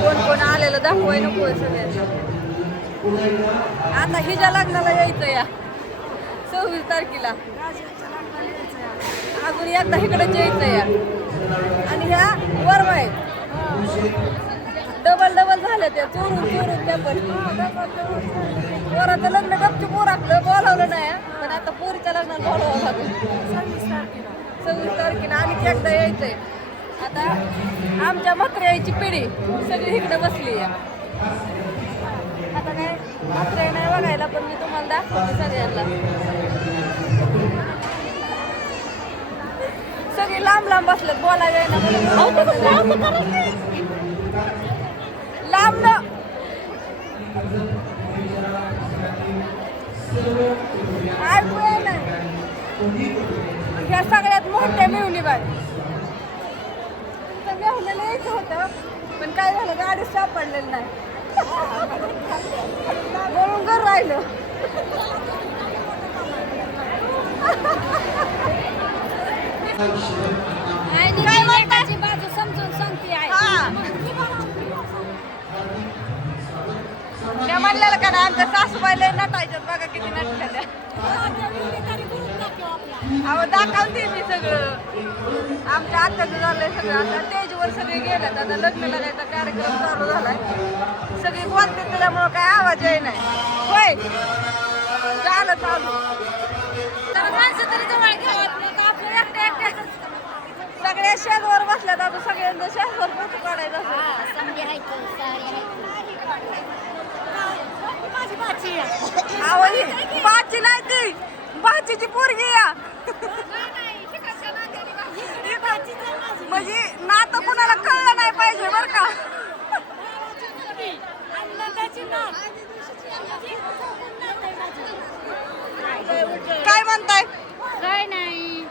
कोण कोण आलेलं दाखवाय नको सगळ्यांना. आता हिच्या लग्नाला यायचं या 26 तारखेला. अजून एकदा इकडेच यायचं या. आणि ह्या वरवा आहेत डबल झाल्या त्या चोरून त्या पण. पोराचं लग्न गपचूप पोरातलं बोलावलं नाही पण आता पोरीच्या लग्नाला बोलावं लागेल 26 तारखेला. आणि एकदा यायचंय. आता आमच्या म्हात्र्याची पिढी सगळी इकडे बसली आहे. आता काय म्हात्र्या नाही बघायला पण मी तुम्हाला दाखवते सगळ्यांना. सगळी लांब बसलेत बोलायला ना लांब ना. ऐकू ना ह्या सगळ्यात मोठ्या मिळवणी बाई. मेहुण्याला यायचं होतं पण काय झालं गाडी सापडलेली नाही म्हणून घर राहिलं. काय म्हणताची बाजू समजून सांगते आहे. त्या म्हणलेलं का ना आमच्या सासूबाईला नटायच्यात बघा किती नटल्या. अहो दाखवते मी सगळं. आमच्या आत्याचं झालंय सगळं. आता स्टेजवर सगळे गेल्यात. आता लग्न लगायचा कार्यक्रम चालू झालाय. सगळी बोलते त्याच्यामुळं काय आवाज येई नाही. होय झालं चालू. तर माणसं तरी जवळ घ्यावं आपलं एकट्या सगळ्या शेजवर बसल्यात. आता सगळ्यांना शेजवर फोटो काढायचा बाची नाही ती बाचीची पोरगी या. म्हणजे नातं कुणाला कळलं नाही पाहिजे बर का. काय म्हणताय. काय नाही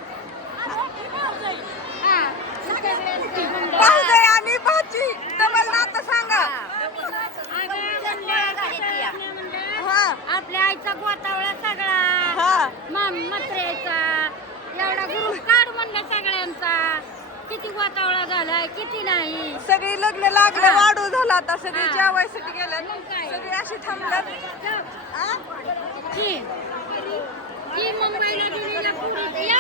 भाऊजाई आणि भाची डबल नातं सांगा. आपल्या आईचा गोतावळा सगळा म्हात्र्याचा एवढा ग्रुप काढ म्हणलं सगळ्यांचा. किती गोतावळा झालाय किती नाही. सगळी लग्न लागलं वाढू झाला. आता सगळी जेवायसाठी गेल्यात. सगळी अशी थांबल्यात. की मुंबईला दिलेल्या पुरी या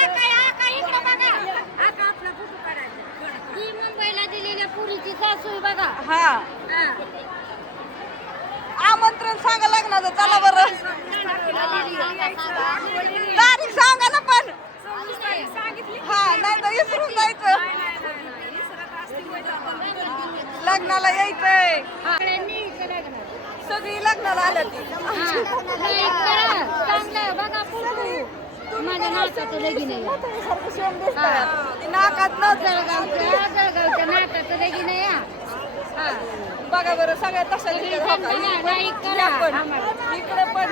काय इकडं बघा. आता आपला फोटो काढायचा. की मुंबईला दिलेल्या पुरीची सासू बघा. हा आमंत्रण सांगा लग्नाचं. चला बरं तारीख सांगा ना पण. हा नाही तर विसरून जायचं. लग्नाला यायचंय. सगळी लग्नाला आल्या ती. चांगलं बघा फोटो. माझ्या नाकाचं लगीन आहे. नाकात न जळगावच्या नाकाचं लगीन आहे. बघा बरं सगळ्या तशा इकडे पण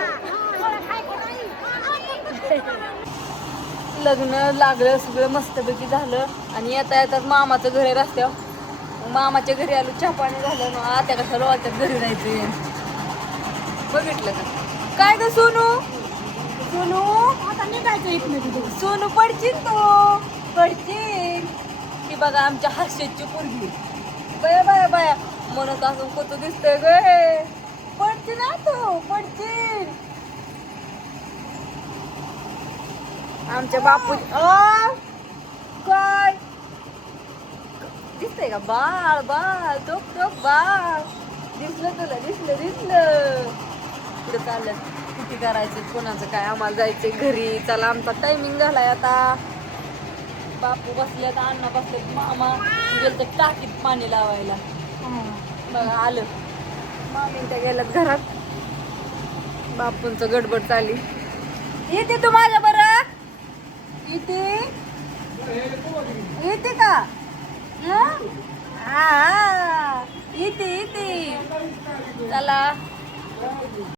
लग्न लागलं सगळं मस्तपैकी झालं. आणि येतात मामाचं घर आहे रस्त्यावर. मामाच्या घरी आलो चहा पाणी झालं ना. आता कशाला वाटत घरी जायचं. बघितलं का काय ग सोनू आता निघायचं इथनं. सोनू पडशील तो पडशील. की बघा आमच्या हास्याची पोरगी बाया बाया म्हणत असून कोत दिसतंय ग. पडशील ना तू पडशील. आमच्या बापू काय दिसतंय का बाळ टोक बाळ दिसलं तुला दिसलं. पुढे चाललं किती करायचं कोणाचं काय. आम्हाला जायचंय घरी. चला आमचा टायमिंग झालाय आता. बापू बसलेत अण्णा बसलेत मामा गेलं तर टाकीत पाणी लावायला. बघा आलं मामी त्या गेल्यात घरात. बापूंचं गडबड चालली. येते तू माझ्या बरं येते का. चला